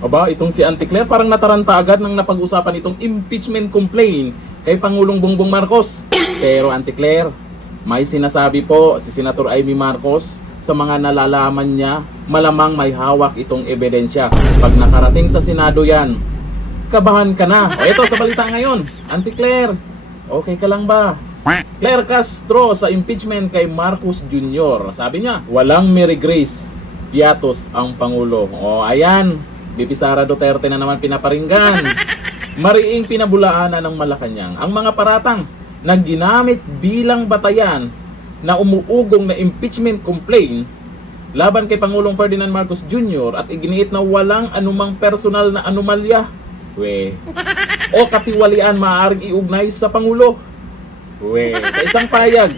Aba, itong si Auntie Claire parang nataranta agad nang napag-usapan itong impeachment complaint kay Pangulong Bongbong Marcos. Pero Auntie Claire, may sinasabi po si Senator Amy Marcos sa mga nalalaman niya, malamang may hawak itong ebidensya. Pag nakarating sa Senado yan, kabahan ka na. O ito sa balita ngayon, Auntie Claire, okay ka lang ba? Claire Castro sa impeachment kay Marcos Jr. Sabi niya, walang Mary Grace Piatos ang Pangulo. O ayan, Bibi Sara Duterte na naman pinaparinggan. Mariing pinabulaanan ng Malacanang ang mga paratang na ginamit bilang batayan na umuugong na impeachment complaint laban kay Pangulong Ferdinand Marcos Jr. at iginiit na walang anumang personal na anomalya o katiwalian maaaring iugnay sa Pangulo. Sa isang payag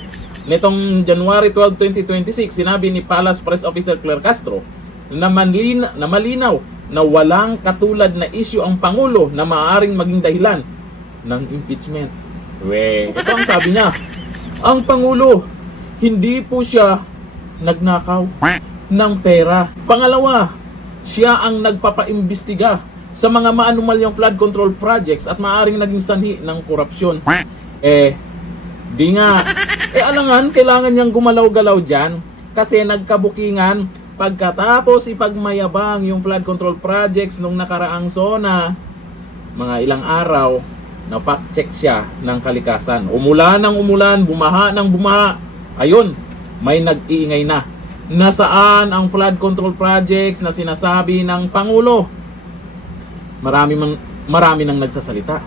nitong January 12, 2026, sinabi ni Palace Press Officer Claire Castro na malinaw na walang katulad na issue ang Pangulo na maaaring maging dahilan ng impeachment. Ito ang sabi niya. Ang Pangulo, hindi po siya nagnakaw ng pera. Pangalawa, siya ang nagpapaimbestiga sa mga maanumalyang flood control projects at maaaring naging sanhi ng korupsyon. Di nga. Alangan, kailangan niyang gumalaw-galaw dyan kasi nagkabukingan pagkatapos ipagmayabang yung flood control projects nung nakaraang SONA. Mga ilang araw, na fact-check siya ng kalikasan. Umulan ng umulan, bumaha ng bumaha. Ayun, may nag-iingay na. Nasaan ang flood control projects na sinasabi ng Pangulo? Marami nang nagsasalita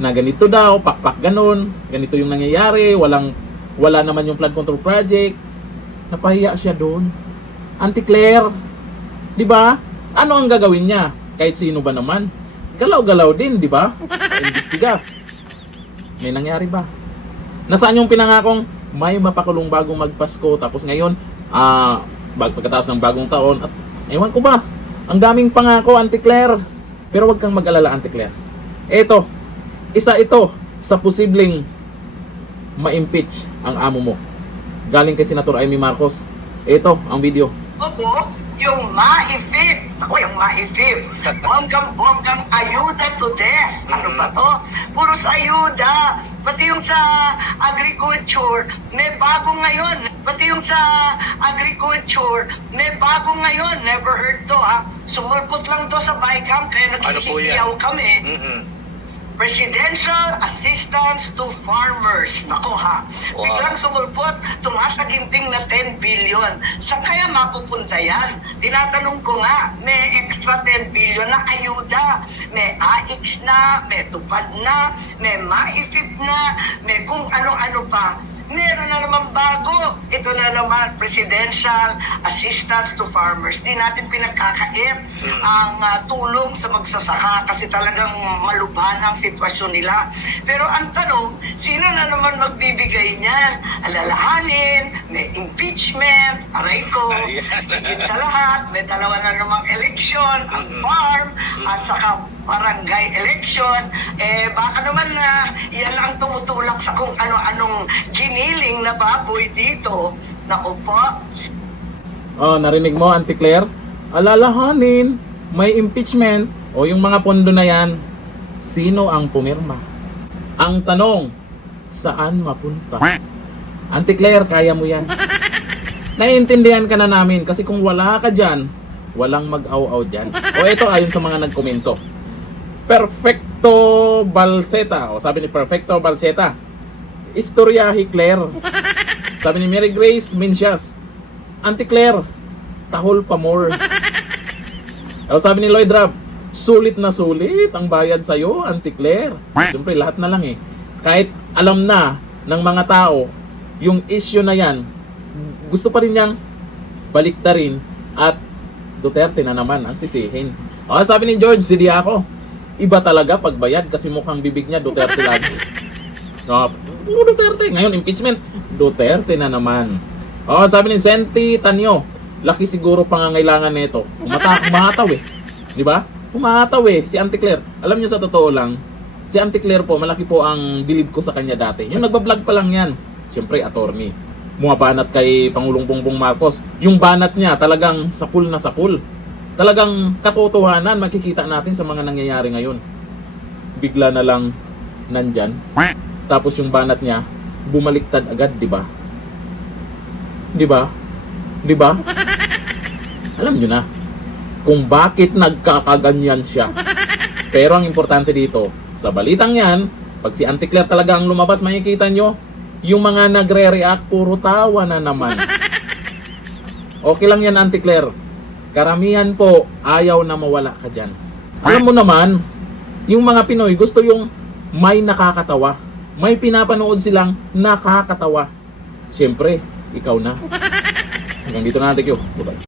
na ganito daw, pakpak ganon, ganito yung nangyayari, wala naman yung flood control project. Napahiya siya doon. Auntie Claire, di ba? Ano ang gagawin niya? Kahit sino ba naman? Galaw-galaw din, di ba? Imbestiga. May nangyari ba? Nasaan yung pinangakong may mapakulong bagong magpasko tapos ngayon, pagkatapos ng bagong taon at ewan ko ba, ang daming pangako, Auntie Claire. Pero wag kang mag-alala, Auntie Claire. Isa ito sa posibleng ma-impeach ang amo mo. Galing kay Senator Amy Marcos. Ito ang video. Opo, yung maifip. Ako, yung maifip. Bonggang ayuda to death. Ano ba to? Puros ayuda. Pati yung sa agriculture, may bago ngayon. Pati yung sa agriculture, may bago ngayon. Never heard to, ha? Sumulpot lang to sa BICAM, kaya naghihiyaw kami. Presidential Assistance to Farmers. Nako ha. Biglang sumulpot, tumataginting na 10 billion. Saan kaya mapupunta yan? Tinatanong ko nga, may extra 10 billion na ayuda. May AIX na, may tupad na, may maifip na, may kung ano-ano pa. Meron na naman bago. Ito na naman, Presidential Assistance to Farmers. Di natin pinagkakait ang tulong sa magsasaka kasi talagang malubhan ang sitwasyon nila. Pero ang tanong, sino na naman magbibigay niyan? Alalahanin, may impeachment, aray ko, higit sa lahat, may dalawa na namang eleksyon, ang farm, at saka barangay election, baka naman na yan ang tumutulak sa kung ano-anong giniling na baboy dito. Naku po. Narinig mo, Auntie Claire? Alalahanin, may impeachment, o yung mga pondo na yan, sino ang pumirma? Ang tanong, saan mapunta? Auntie Claire, kaya mo yan. Naiintindihan ka na namin kasi kung wala ka dyan, walang mag-aw-aw dyan. O ito ayon sa mga nagkomento. Perfecto Balseta. O sabi ni Perfecto Balseta, istoryahi Claire. Sabi ni Mary Grace Mencias, Auntie Claire, tahol pa more. O sabi ni Lloyd Rab, sulit na sulit ang bayad sa'yo, Auntie Claire. Siyempre lahat na lang kahit alam na ng mga tao yung issue na yan, gusto pa rin niyang baliktarin at Duterte na naman ang sisihin. O sabi ni George Sidiaco, iba talaga pagbayad kasi mukhang bibig niya Duterte lagi. Puro Duterte. Ngayon impeachment, Duterte na naman. Sabi ni Senti Tanyo, laki siguro pangangailangan nito. Umataw Di ba? Umataw si Auntie Claire. Alam niyo sa totoo lang, si Auntie Claire po, malaki po ang bilib ko sa kanya dati. Yung nagbablog pa lang yan, siyempre attorney. Bumabanat kay Pangulong Bongbong Marcos. Yung banat niya talagang sapul na sapul. talagang katotohanan makikita natin sa mga nangyayari ngayon. Bigla na lang nandyan. Tapos yung banat niya, bumaliktad agad, di ba? Di ba? Di ba? Alam nyo na kung bakit nagkakaganyan siya. Pero ang importante dito, sa balitang yan, pag si Auntie Claire talaga ang lumabas, makikita nyo, yung mga nagre-react, puro tawa na naman. Okay lang yan, Auntie Claire. Karamihan po, ayaw na mawala ka dyan. Alam mo naman, yung mga Pinoy gusto yung may nakakatawa. May pinapanood silang nakakatawa. Siyempre, ikaw na. Hanggang dito na natin, Q. Bye-bye.